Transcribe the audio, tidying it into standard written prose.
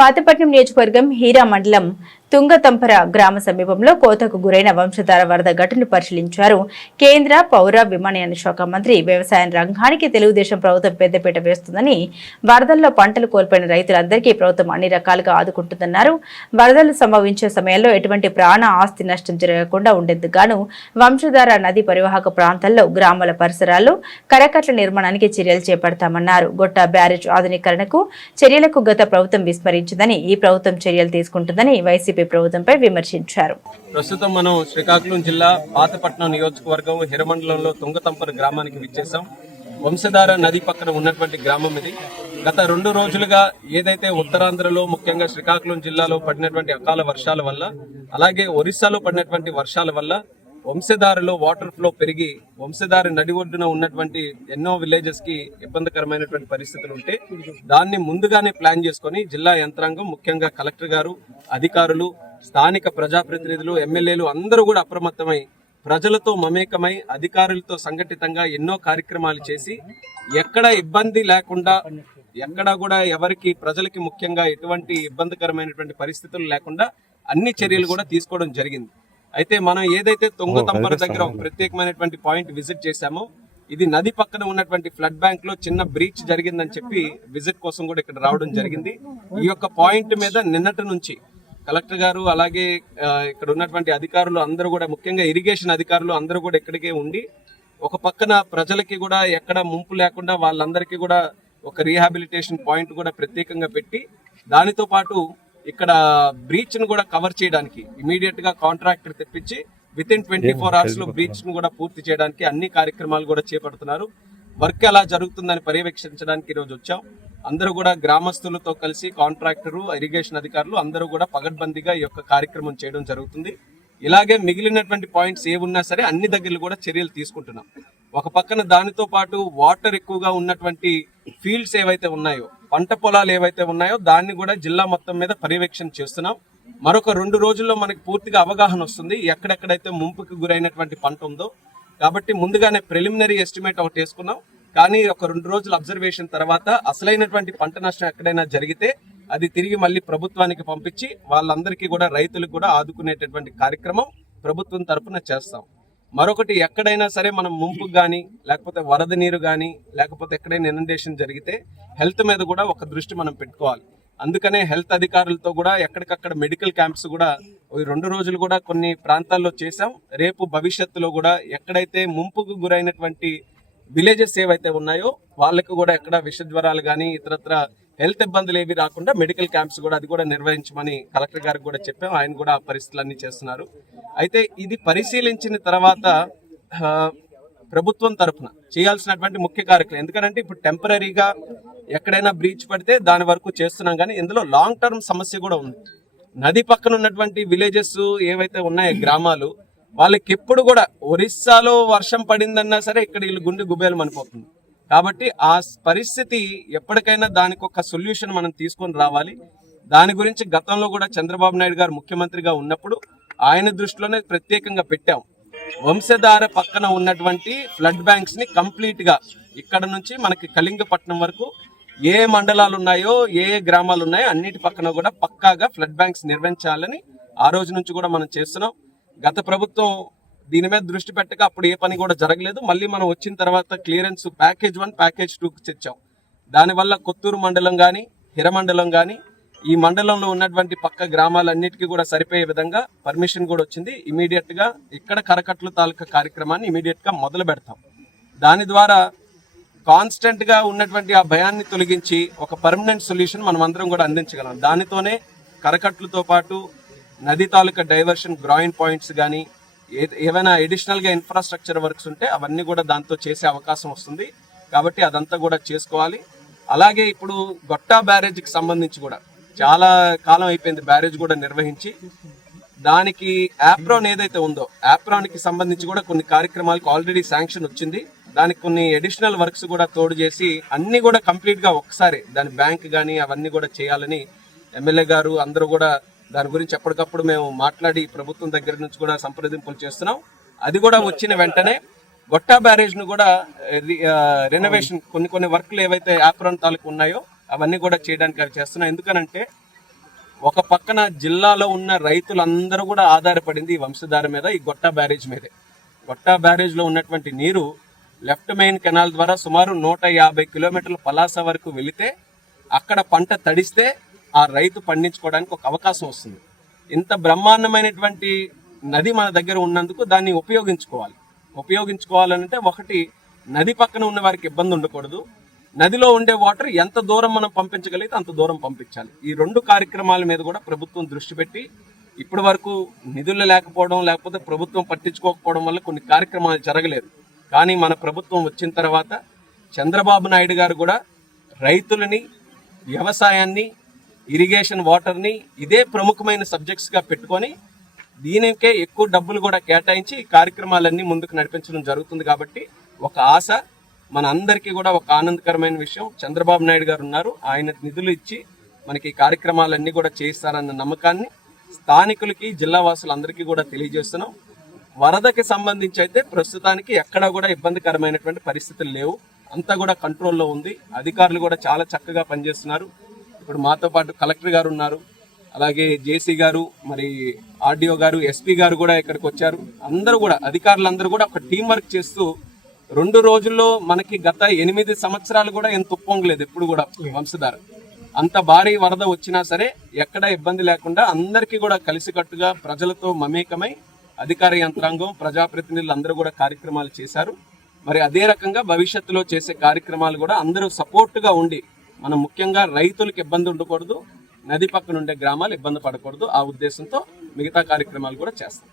పాతపట్నం నియోజకవర్గం హీరా మండలం తుంగతంపర గ్రామ సమీపంలో కోతకు గురైన వంశధార వరద ఘటనను పరిశీలించారు. కేంద్ర పౌర విమానయాన శాఖ మంత్రి వ్యవసాయ రంగానికి తెలుగుదేశం ప్రభుత్వం పెద్దపీట వేస్తుందని, వరదల్లో పంటలు కోల్పోయిన రైతులందరికీ ప్రభుత్వం అన్ని రకాలుగా ఆదుకుంటుందన్నారు. వరదలు సంభవించే సమయంలో ఎటువంటి ప్రాణ ఆస్తి నష్టం జరగకుండా ఉండేందుకు గాను వంశధార నది పరివాహక ప్రాంతాల్లో గ్రామాల పరిసరాల్లో కరకట్ల నిర్మాణానికి చర్యలు చేపడతామన్నారు. గొట్ట బ్యారేజ్ ఆధునీకరణకు చర్యలకు గత ప్రభుత్వం విస్మరించిందని, ఈ ప్రభుత్వం చర్యలు తీసుకుంటుందని వైసీపీ ప్రభుత్వంపై విమర్శించారు. ప్రస్తుతం మనం శ్రీకాకుళం జిల్లా పాతపట్నం నియోజకవర్గం హిరమండలంలో తుంగతంపర గ్రామానికి విచ్చేసాం. వంశధార నది పక్కన ఉన్నటువంటి గ్రామం ఇది. గత 2 రోజులుగా ఏదైతే ఉత్తరాంధ్రలో ముఖ్యంగా శ్రీకాకుళం జిల్లాలో పడినటువంటి అకాల వర్షాల వల్ల, అలాగే ఒరిస్సాలో పడినటువంటి వర్షాల వల్ల వంశధారలో వాటర్ ఫ్లో పెరిగి వంశధార నడి ఒడ్డున ఉన్నటువంటి ఎన్నో విలేజెస్ కి ఇబ్బందికరమైనటువంటి పరిస్థితులు ఉంటే దాన్ని ముందుగానే ప్లాన్ చేసుకుని జిల్లా యంత్రాంగం, ముఖ్యంగా కలెక్టర్ గారు, అధికారులు, స్థానిక ప్రజాప్రతినిధులు, ఎమ్మెల్యేలు అందరూ కూడా అప్రమత్తమై ప్రజలతో మమేకమై అధికారులతో సంఘటితంగా ఎన్నో కార్యక్రమాలు చేసి ఎక్కడ ఇబ్బంది లేకుండా, ఎక్కడ కూడా ఎవరికి ప్రజలకి ముఖ్యంగా ఎటువంటి ఇబ్బందికరమైనటువంటి పరిస్థితులు లేకుండా అన్ని చర్యలు కూడా తీసుకోవడం జరిగింది. అయితే మనం ఏదైతే తుంగతంపర దగ్గర ఒక ప్రత్యేకమైనటువంటి పాయింట్ విజిట్ చేశామో, ఇది నది పక్కన ఉన్నటువంటి ఫ్లడ్ బ్యాంక్ లో చిన్న బ్రీచ్ జరిగిందని చెప్పి విజిట్ కోసం కూడా ఇక్కడ రావడం జరిగింది. ఈ యొక్క పాయింట్ మీద నిన్నటి నుంచి కలెక్టర్ గారు, అలాగే ఇక్కడ ఉన్నటువంటి అధికారులు అందరూ కూడా, ముఖ్యంగా ఇరిగేషన్ అధికారులు అందరూ కూడా ఇక్కడికే ఉండి ఒక పక్కన ప్రజలకి కూడా ఎక్కడ ముంపు లేకుండా వాళ్ళందరికీ కూడా ఒక రీహాబిలిటేషన్ పాయింట్ కూడా ప్రత్యేకంగా పెట్టి, దానితో పాటు ఇక్కడ బ్రీచ్ ను కూడా కవర్ చేయడానికి ఇమీడియట్ గా కాంట్రాక్టర్ తెప్పించి వితిన్ 24 hours లో బ్రీచ్ ను కూడా పూర్తి చేయడానికి అన్ని కార్యక్రమాలు కూడా చేపడుతున్నారు. వర్క్ ఎలా జరుగుతుందని పర్యవేక్షించడానికి ఈరోజు వచ్చాం. అందరూ కూడా గ్రామస్తులతో కలిసి కాంట్రాక్టరు, ఇరిగేషన్ అధికారులు అందరూ కూడా పగడ్బందీగా ఈ యొక్క కార్యక్రమం చేయడం జరుగుతుంది. ఇలాగే మిగిలినటువంటి పాయింట్స్ ఏమున్నా సరే అన్ని దగ్గరలు కూడా చర్యలు తీసుకుంటున్నాం. ఒక పక్కన దానితో పాటు వాటర్ ఎక్కువగా ఉన్నటువంటి ఫీల్డ్స్ ఏవైతే ఉన్నాయో, పంట పొలాలు ఏవైతే ఉన్నాయో దాన్ని కూడా జిల్లా మొత్తం మీద పర్యవేక్షణ చేస్తున్నాం. మరొక 2 రోజుల్లో మనకి పూర్తిగా అవగాహన వస్తుంది ఎక్కడెక్కడైతే ముంపుకి గురైనటువంటి పంట ఉందో. కాబట్టి ముందుగానే ప్రిలిమినరీ ఎస్టిమేట్ ఒకటి వేసుకున్నాం. కానీ ఒక 2 రోజుల అబ్జర్వేషన్ తర్వాత అసలైనటువంటి పంట నష్టం ఎక్కడైనా జరిగితే అది తిరిగి మళ్ళీ ప్రభుత్వానికి పంపించి వాళ్ళందరికీ కూడా, రైతులకు కూడా ఆదుకునేటటువంటి కార్యక్రమం ప్రభుత్వం తరఫున చేస్తాం. మరొకటి, ఎక్కడైనా సరే మనం ముంపుకు కానీ, లేకపోతే వరద నీరు కానీ, లేకపోతే ఎక్కడైనా ఇనండేషన్ జరిగితే హెల్త్ మీద కూడా ఒక దృష్టి మనం పెట్టుకోవాలి. అందుకనే హెల్త్ అధికారులతో కూడా ఎక్కడికక్కడ మెడికల్ క్యాంప్స్ కూడా ఈ 2 రోజులు కూడా కొన్ని ప్రాంతాల్లో చేశాం. రేపు భవిష్యత్తులో కూడా ఎక్కడైతే ముంపుకు గురైనటువంటి విలేజెస్ ఏవైతే ఉన్నాయో వాళ్ళకు కూడా ఎక్కడ విష జ్వరాలు కానీ ఇతరత్ర హెల్త్ ఇబ్బందులు ఏవి రాకుండా మెడికల్ క్యాంప్స్ కూడా అది కూడా నిర్వహించమని కలెక్టర్ గారికి కూడా చెప్పాం. ఆయన కూడా ఆ పరిస్థితులన్నీ చేస్తున్నారు. అయితే ఇది పరిశీలించిన తర్వాత ప్రభుత్వం తరఫున చేయాల్సినటువంటి ముఖ్య కార్యక్రమం, ఎందుకంటే ఇప్పుడు టెంపరీగా ఎక్కడైనా బ్రీచ్ పడితే దాని వరకు చేస్తున్నాం, కానీ ఇందులో లాంగ్ టర్మ్ సమస్య కూడా ఉంది. నది పక్కన ఉన్నటువంటి విలేజెస్ ఏవైతే ఉన్నాయో గ్రామాలు, వాళ్ళకి ఎప్పుడు కూడా ఒరిస్సాలో వర్షం పడిందన్నా సరే ఇక్కడ వీళ్ళు గుండె గుబేలు మనిపోతుంది. కాబట్టి ఆ పరిస్థితి ఎప్పటికైనా దానికి ఒక సొల్యూషన్ మనం తీసుకొని రావాలి. దాని గురించి గతంలో కూడా చంద్రబాబు నాయుడు గారు ముఖ్యమంత్రిగా ఉన్నప్పుడు ఆయన దృష్టిలోనే ప్రత్యేకంగా పెట్టాం. వంశధార పక్కన ఉన్నటువంటి ఫ్లడ్ బ్యాంక్స్ ని కంప్లీట్ గా ఇక్కడ నుంచి మనకి కళింగపట్నం వరకు ఏ మండలాలు ఉన్నాయో, ఏ గ్రామాలు ఉన్నాయో అన్నిటి పక్కన కూడా పక్కాగా ఫ్లడ్ బ్యాంక్స్ నిర్మించాలని ఆ రోజు నుంచి కూడా మనం చేస్తున్నాం. గత ప్రభుత్వం దీని మీద దృష్టి పెట్టక అప్పుడు ఏ పని కూడా జరగలేదు. మళ్ళీ మనం వచ్చిన తర్వాత క్లియరెన్స్ ప్యాకేజ్ 1, ప్యాకేజ్ 2కి తెచ్చాం. దానివల్ల కొత్తూరు మండలం కానీ, హిరమండలం కానీ, ఈ మండలంలో ఉన్నటువంటి పక్క గ్రామాలన్నిటికీ కూడా సరిపోయే విధంగా పర్మిషన్ కూడా వచ్చింది. ఇమీడియట్ గా ఇక్కడ కరకట్లు తాలూకా కార్యక్రమాన్ని ఇమీడియట్ గా మొదలు పెడతాం. దాని ద్వారా కాన్స్టెంట్ గా ఉన్నటువంటి ఆ భయాన్ని తొలగించి ఒక పర్మనెంట్ సొల్యూషన్ మనం అందరం కూడా అందించగలం. దానితోనే కరకట్లతో పాటు నది తాలూకా డైవర్షన్ గ్రాయిన్ పాయింట్స్ కానీ, ఏవైనా అడిషనల్ గా ఇన్ఫ్రాస్ట్రక్చర్ వర్క్స్ ఉంటే అవన్నీ కూడా దాంతో చేసే అవకాశం వస్తుంది. కాబట్టి అదంతా కూడా చేసుకోవాలి. అలాగే ఇప్పుడు గొట్టా బ్యారేజ్కి సంబంధించి కూడా చాలా కాలం అయిపోయింది బ్యారేజ్ కూడా నిర్వహించి. దానికి యాప్రాన్ ఏదైతే ఉందో, యాప్రాన్ కి సంబంధించి కూడా కొన్ని కార్యక్రమాలకు ఆల్రెడీ శాంక్షన్ వచ్చింది. దానికి కొన్ని అడిషనల్ వర్క్స్ కూడా తోడు చేసి అన్ని కూడా కంప్లీట్ గా ఒకసారి దాని బ్యాంక్ కానీ అవన్నీ కూడా చేయాలని ఎమ్మెల్యే గారు అందరూ కూడా దాని గురించి ఎప్పటికప్పుడు మేము మాట్లాడి ప్రభుత్వం దగ్గర నుంచి కూడా సంప్రదింపులు చేస్తున్నాం. అది కూడా వచ్చిన వెంటనే గొట్టా బ్యారేజ్ ను కూడా రెనోవేషన్ కొన్ని వర్క్లు ఏవైతే యాప్రాన్ తాలూకు ఉన్నాయో అవన్నీ కూడా చేయడానికి అవి చేస్తున్నాం. ఎందుకనంటే ఒక పక్కన జిల్లాలో ఉన్న రైతులందరూ కూడా ఆధారపడింది ఈ వంశధార మీద, ఈ గొట్టా బ్యారేజ్ మీదే. గొట్టా బ్యారేజ్ లో ఉన్నటువంటి నీరు లెఫ్ట్ మెయిన్ కెనాల్ ద్వారా సుమారు 150 కిలోమీటర్ల పలాస వరకు వెళితే అక్కడ పంట తడిస్తే ఆ రైతు పండించుకోవడానికి ఒక అవకాశం వస్తుంది. ఇంత బ్రహ్మాండమైనటువంటి నది మన దగ్గర ఉన్నందుకు దాన్ని ఉపయోగించుకోవాలంటే ఒకటి, నది పక్కన ఉన్న వారికి ఇబ్బంది ఉండకూడదు. నదిలో ఉండే వాటర్ ఎంత దూరం మనం పంపించగలిగితే అంత దూరం పంపించాలి. ఈ 2 కార్యక్రమాల మీద కూడా ప్రభుత్వం దృష్టి పెట్టి ఇప్పటి వరకు నిధులు లేకపోవడం, లేకపోతే ప్రభుత్వం పట్టించుకోకపోవడం వల్ల కొన్ని కార్యక్రమాలు జరగలేదు. కానీ మన ప్రభుత్వం వచ్చిన తర్వాత చంద్రబాబు నాయుడు గారు కూడా రైతులని, వ్యవసాయాన్ని, ఇరిగేషన్ వాటర్ని ఇదే ప్రముఖమైన సబ్జెక్ట్స్ గా పెట్టుకొని దీనికే ఎక్కువ డబ్బులు కూడా కేటాయించి ఈ కార్యక్రమాలన్నీ ముందుకు నడిపించడం జరుగుతుంది. కాబట్టి ఒక ఆశ, మన అందరికీ కూడా ఒక ఆనందకరమైన విషయం, చంద్రబాబు నాయుడు గారు ఉన్నారు, ఆయన నిధులు ఇచ్చి మనకి ఈ కార్యక్రమాలన్నీ కూడా చేయిస్తారన్న నమ్మకాన్ని స్థానికులకి, జిల్లా వాసులందరికీ కూడా తెలియజేస్తున్నాం. వరదకి సంబంధించి అయితే ప్రస్తుతానికి ఎక్కడా కూడా ఇబ్బందికరమైనటువంటి పరిస్థితులు లేవు, అంతా కూడా కంట్రోల్లో ఉంది. అధికారులు కూడా చాలా చక్కగా పనిచేస్తున్నారు. ఇప్పుడు మాతో పాటు కలెక్టర్ గారు ఉన్నారు, అలాగే జేసీ గారు, మరి ఆర్డీఓ గారు, ఎస్పీ గారు కూడా ఇక్కడికి వచ్చారు. అందరూ కూడా అధికారులందరూ కూడా ఒక టీం వర్క్ చేస్తూ 2 రోజుల్లో మనకి గత 8 సంవత్సరాలు కూడా ఎంత ఉప్పొంగలేదు ఎప్పుడు కూడా వంశధార. అంత భారీ వరద వచ్చినా సరే ఎక్కడ ఇబ్బంది లేకుండా అందరికీ కూడా కలిసికట్టుగా ప్రజలతో మమేకమై అధికార యంత్రాంగం, ప్రజాప్రతినిధులు అందరూ కూడా కార్యక్రమాలు చేశారు. మరి అదే రకంగా భవిష్యత్తులో చేసే కార్యక్రమాలు కూడా అందరూ సపోర్ట్గా ఉండి, మనం ముఖ్యంగా రైతులకు ఇబ్బంది ఉండకూడదు, నది పక్కన ఉండే గ్రామాలు ఇబ్బంది పడకూడదు, ఆ ఉద్దేశంతో మిగతా కార్యక్రమాలు కూడా చేస్తాం.